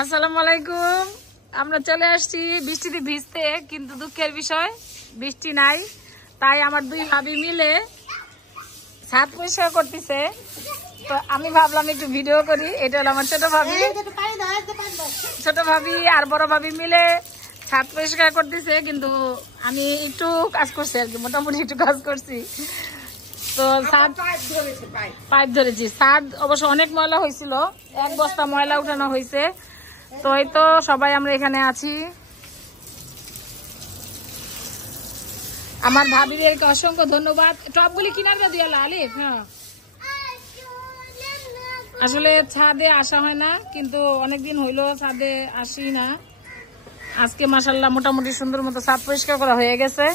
আসসালামু আলাইকুম। আমরা চলে আসছি বৃষ্টিতে ভিজতে, কিন্তু দুঃখের বিষয় বৃষ্টি নাই। তাই আমার দুই ভাবি মিলে ছাদ পরিষ্কার করতেছে। তো আমি ভাবলাম একটু ভিডিও করি। এটা হলো আমার ছোট ভাবি আর বড় ভাবি মিলে ছাদ পরিষ্কার করতেছে, কিন্তু আমি একটু কাজ করছি আর কি, মোটামুটি একটু কাজ করছি। তো ছাদ পাইপ ধরেছি। ছাদ অবশ্য অনেক ময়লা হয়েছিল, এক বস্তা ময়লা উঠানো হয়েছে। তো এই তো সবাই আমরা এখানে আছি। আমার ভাবিদেরকে অসংখ্য ধন্যবাদ। টপগুলি কিনারে দিয়ে আলিফ। হ্যাঁ, আসলে ছাদে আসা হয় না, কিন্তু অনেকদিন হইলো ছাদে আসি না। আজকে মাশাআল্লাহ মোটামুটি সুন্দর মতো ছাদ পরিষ্কার করা হয়ে গেছে।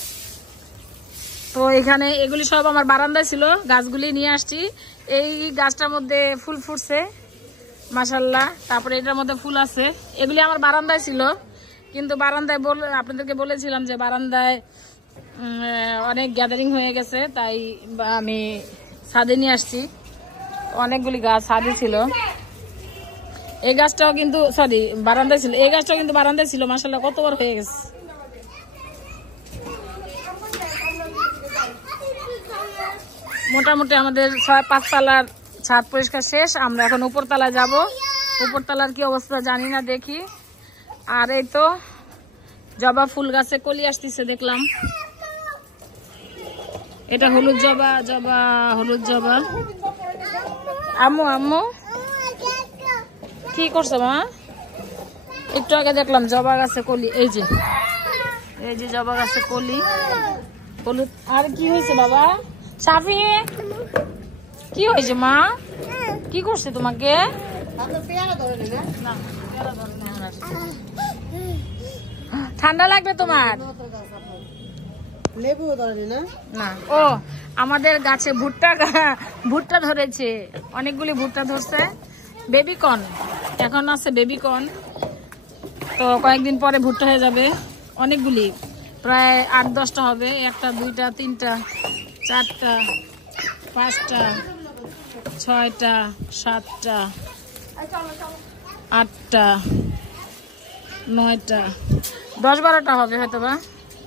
তো এখানে এগুলি সব আমার বারান্দায় ছিল, গাছগুলি নিয়ে আসছি। এই গাছটার মধ্যে ফুল ফুটছে মাশাআল্লাহ, তারপরে এটার মধ্যে ফুল আছে। এগুলি আমার বারান্দায় ছিল, কিন্তু বারান্দায় আপনাদেরকে বলেছিলাম যে বারান্দায় অনেক গ্যাদারিং হয়ে গেছে, তাই আমি ছাদে নিয়ে আসছি। অনেকগুলি গাছ ছাদে ছিল। এই গাছটাও কিন্তু বারান্দায় ছিল। এই গাছটাও কিন্তু বারান্দায় ছিল। মাশাআল্লাহ কত বড় হয়ে গেছে। মোটামুটি আমাদের 6-5 তলার ছাদ পরিষ্কার শেষ। আমরা এখন উপর তলায় যাব। উপর তলার কি অবস্থা জানি না, দেখি। আর এই তো জবা ফুল গাছে কলি আসতেছে দেখলাম। এটা হলুদ জবা হলুদ জবা। আম্মু কি করছো মা? একটু আগে দেখলাম জবা গাছে কলি। এই যে জবা গাছে কলি হলুদ। আর কি হয়েছে বাবা? সাফি কি হয়েছে মা? কি করছে তোমাকে? ঠান্ডা লাগবে তোমার? না। ও, আমাদের গাছে ভুট্টা ধরেছে, অনেকগুলি ভুট্টা ধরছে। বেবিকর্ন এখন আছে, বেবিকর্ন। তো কয়েকদিন পরে ভুট্টা হয়ে যাবে অনেকগুলি, প্রায় 8-10টা হবে। 1টা 2টা 3টা 4টা 5টা 6টা 7টা 8টা 9টা 10-12টা হবে হয়তো বা।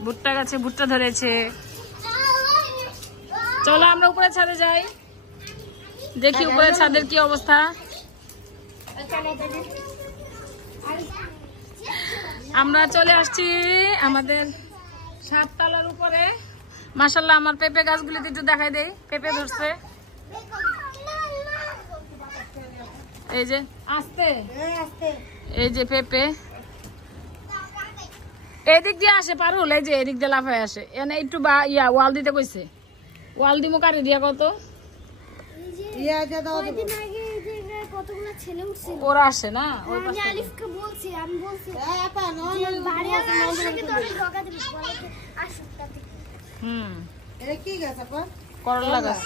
ভুট্টা গাছে ভুট্টা ধরেছে। চলো আমরা উপরে ছাদে যাই, দেখি উপরে ছাদের কি অবস্থা। আমরা চলে আসছি আমাদের 7 তলার উপরে। মাশাআল্লাহ আমার পেঁপে গাছগুলিতে একটু দেখাই দেই। পেঁপে ধরছে, এই যে আস্তে, এই যে পেঁপে। এদিক দিয়ে আসে পারুল, এই যে এদিক দিয়ে লাফায় আসে। এনে একটু ওয়াল দিতে কইছে। ওয়াল দিমো কারে দিয়া কত ওরা আসে না। করলা গাছ।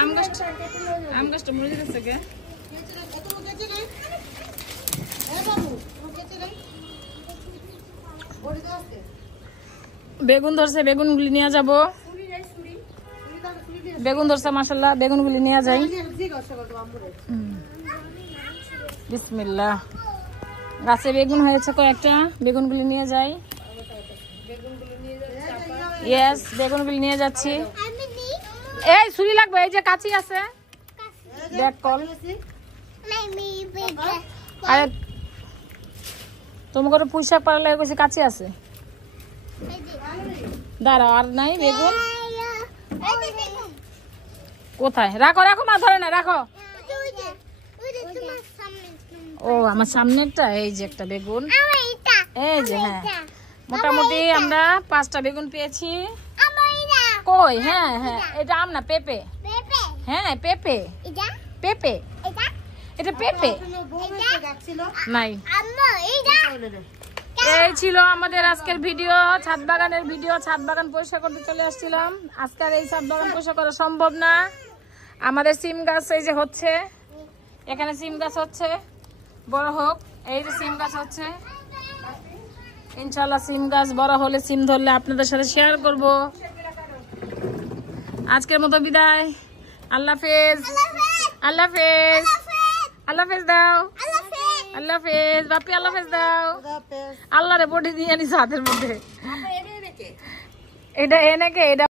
আম গাছটা মরে যাচ্ছে কে? বেগুন ধরছে, বেগুনগুলি নিয়ে যাব। বেগুন ধরছে মাশাআল্লাহ, বেগুনগুলি নিয়ে যাই। বিসমিল্লাহ। গাছে বেগুন হয়েছে কয়েকটা, বেগুনগুলি নিয়ে যাই। ইয়েস, বেগুনগুলি নিয়ে যাচ্ছি। এই ছুরি লাগবে, এই যে কাঁচি আছে, ব্যাট কল। আরে তোমাকে পুঁইশাক পাড়া লাগে কইছে, কাঁচি আছে। দাঁড়াও, আর নাই বেগুন? কোথায়? রাখো রাখো মা, ধরে না, রাখো। ও আমার সামনে একটা, এই যে একটা বেগুন, এই যে। হ্যাঁ, মোটামুটি আমরা 5টা বেগুন পেয়েছি। কই? হ্যাঁ হ্যাঁ, এটা আম না, পেঁপে। হ্যাঁ পেঁপে, পেঁপে, এটা পেঁপে নাই। এই ছিল আমাদের আজকের ভিডিও, ছাদ বাগানের ভিডিও। ছাদ বাগান পরিষ্কার করতে চলে আসছিলাম। আজকের এই ছাদ বাগান পরিষ্কার করা সম্ভব না। আমাদের সিম গাছ এই যে হচ্ছে, এখানে সিম গাছ হচ্ছে, বড় হোক। এই যে সিম গাছ হচ্ছে, ইনশাআল্লাহ সিম গাছ বড় হলে সিম ধরলে আপনাদের সাথে শেয়ার করব। আজকের মতো বিদায়, আল্লাহ হাফেজ। আল্লাহ হাফেজ, আল্লাহ হাফেজ দাও, আল্লাহ হাফেজ বাপি, আল্লাহ হাফেজ দাও। আল্লাহরে বডি দিয়ে আনিস হাতের মধ্যে, এটা এনেকে এটা